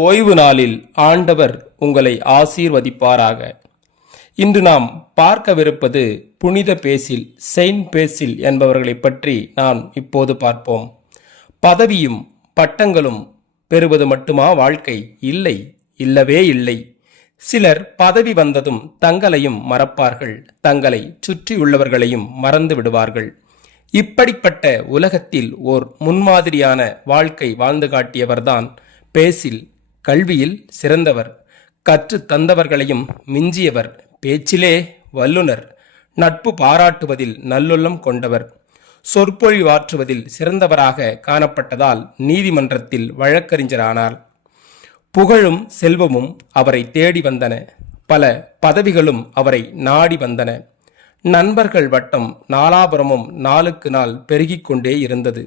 ஓய்வு நாளில் ஆண்டவர் உங்களை ஆசீர்வதிப்பாராக. இன்று நாம் பார்க்கவிருப்பது புனித பேசில், செயின்ட் பேசில் என்பவர்களை பற்றி நாம் இப்போது பார்ப்போம். பதவியும் பட்டங்களும் பெறுவது மட்டுமா வாழ்க்கை? இல்லை, இல்லவே இல்லை. சிலர் பதவி வந்ததும் தங்களையும் மறப்பார்கள், தங்களை சுற்றியுள்ளவர்களையும் மறந்து விடுவார்கள். இப்படிப்பட்ட உலகத்தில் ஓர் முன்மாதிரியான வாழ்க்கை வாழ்ந்து காட்டியவர்தான் பேசில். கல்வியில் சிறந்தவர், கற்று தந்தவர்களையும் மிஞ்சியவர், பேச்சிலே வல்லுனர், நட்பு பாராட்டுவதில் நல்லுள்ளம் கொண்டவர், சொற்பொழிவாற்றுவதில் சிறந்தவராக காணப்பட்டதால் நீதிமன்றத்தில் வழக்கறிஞரானார். புகழும் செல்வமும் அவரை தேடி வந்தன, பல பதவிகளும் அவரை நாடி வந்தன. நண்பர்கள் வட்டம் நாலாபுரமும் நாளுக்கு நாள் பெருகிக் கொண்டே இருந்தது.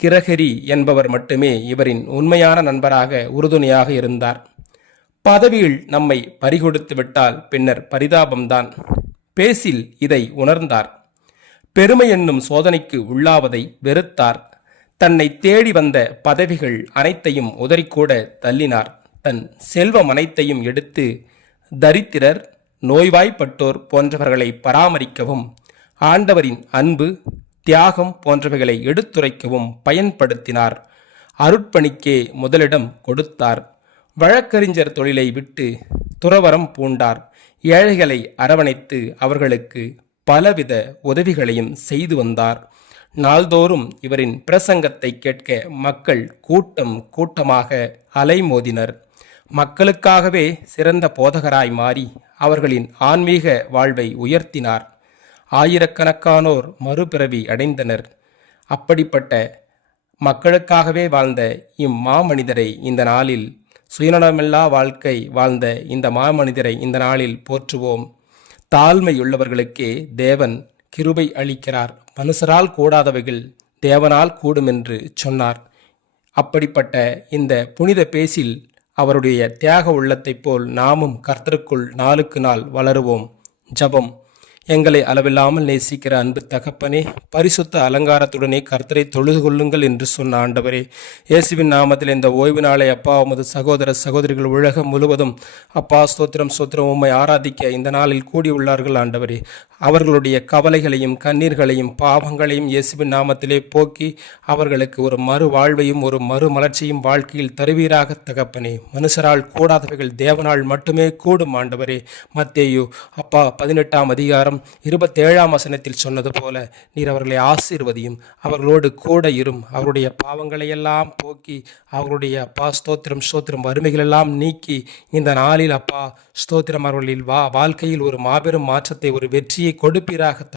கிரகரி என்பவர் மட்டுமே இவரின் உண்மையான நண்பராக உறுதுணையாக இருந்தார். பதவியில் நம்மை பறிகொடுத்து விட்டால் பின்னர் பரிதாபம்தான். பேசில் இதை உணர்ந்தார். பெருமை என்னும் சோதனைக்கு உள்ளாவதை வெறுத்தார். தன்னை தேடி வந்த பதவிகள் அனைத்தையும் உதறிக்கூட தள்ளினார். தன் செல்வம் அனைத்தையும் எடுத்து தரித்திரர், நோய்வாய்ப்பட்டோர் போன்றவர்களை பராமரிக்கவும், ஆண்டவரின் அன்பு, தியாகம் போன்றவைகளை எடுத்துரைக்கவும் பயன்படுத்தினார். அருட்பணிக்கே முதலிடம் கொடுத்தார். வழக்கறிஞர் தொழிலை விட்டு துறவரம் பூண்டார். ஏழைகளை அரவணைத்து அவர்களுக்கு பலவித உதவிகளையும் செய்து வந்தார். நாள்தோறும் இவரின் பிரசங்கத்தை கேட்க மக்கள் கூட்டம் கூட்டமாக அலைமோதினர். மக்களுக்காகவே சிறந்த போதகராய் மாறி அவர்களின் ஆன்மீக வாழ்வை உயர்த்தினார். ஆயிரக்கணக்கானோர் மறுபிறவி அடைந்தனர். அப்படிப்பட்ட மக்களுக்காகவே வாழ்ந்த இம்மாமனிதரை இந்த நாளில், சுயநலமில்லா வாழ்க்கை வாழ்ந்த இந்த மாமனிதரை இந்த நாளில் போற்றுவோம். தாழ்மையுள்ளவர்களுக்கே தேவன் கிருபை அளிக்கிறார், மனுஷரால் கூடாதவைகள் தேவனால் கூடும் என்று சொன்னார். அப்படிப்பட்ட இந்த புனித பேசில் அவருடைய தியாக உள்ளத்தைப் போல் நாமும் கர்த்தருக்குள் நாளுக்கு நாள் வளருவோம். ஜபம். எங்களை அளவில்லாமல் நேசிக்கிற அன்பு தகப்பனே, பரிசுத்த அலங்காரத்துடனே கர்த்தரை தொழுது கொள்ளுங்கள் என்று சொன்ன ஆண்டவரே, இயேசுவின் நாமத்தில் இந்த ஓய்வு நாளை அப்பா உமது சகோதர சகோதரிகள் உலகம் முழுவதும் அப்பா ஸ்தோத்திரம் உம்மை ஆராதிக்க இந்த நாளில் கூடியுள்ளார்கள் ஆண்டவரே. அவர்களுடைய கவலைகளையும் கண்ணீர்களையும் பாவங்களையும் இயேசுவின் நாமத்திலே போக்கி அவர்களுக்கு ஒரு மறு வாழ்வையும் ஒரு மறுமலர்ச்சியும் வாழ்க்கையில் தருவீராக தகப்பனே. மனுஷரால் கூடாதவைகள் தேவனால் மட்டுமே கூடும் ஆண்டவரே. மத்தேயு அப்பா 18ஆம் அதிகாரம் 27ஆம் வசனத்தில் சொன்னது போல நீர் அவர்களை ஆசீர்வதியும், அவர்களோடு கூட இரும், அவருடைய பாவங்களை எல்லாம் போக்கி அவருடைய அப்பா ஸ்தோத்திரம் வறுமைகளெல்லாம் நீக்கி இந்த நாளில் அப்பா ஸ்தோத்திரம் அவர்களில் வாழ்க்கையில் ஒரு மாபெரும் மாற்றத்தை, ஒரு வெற்றியை கொடுப்பீராக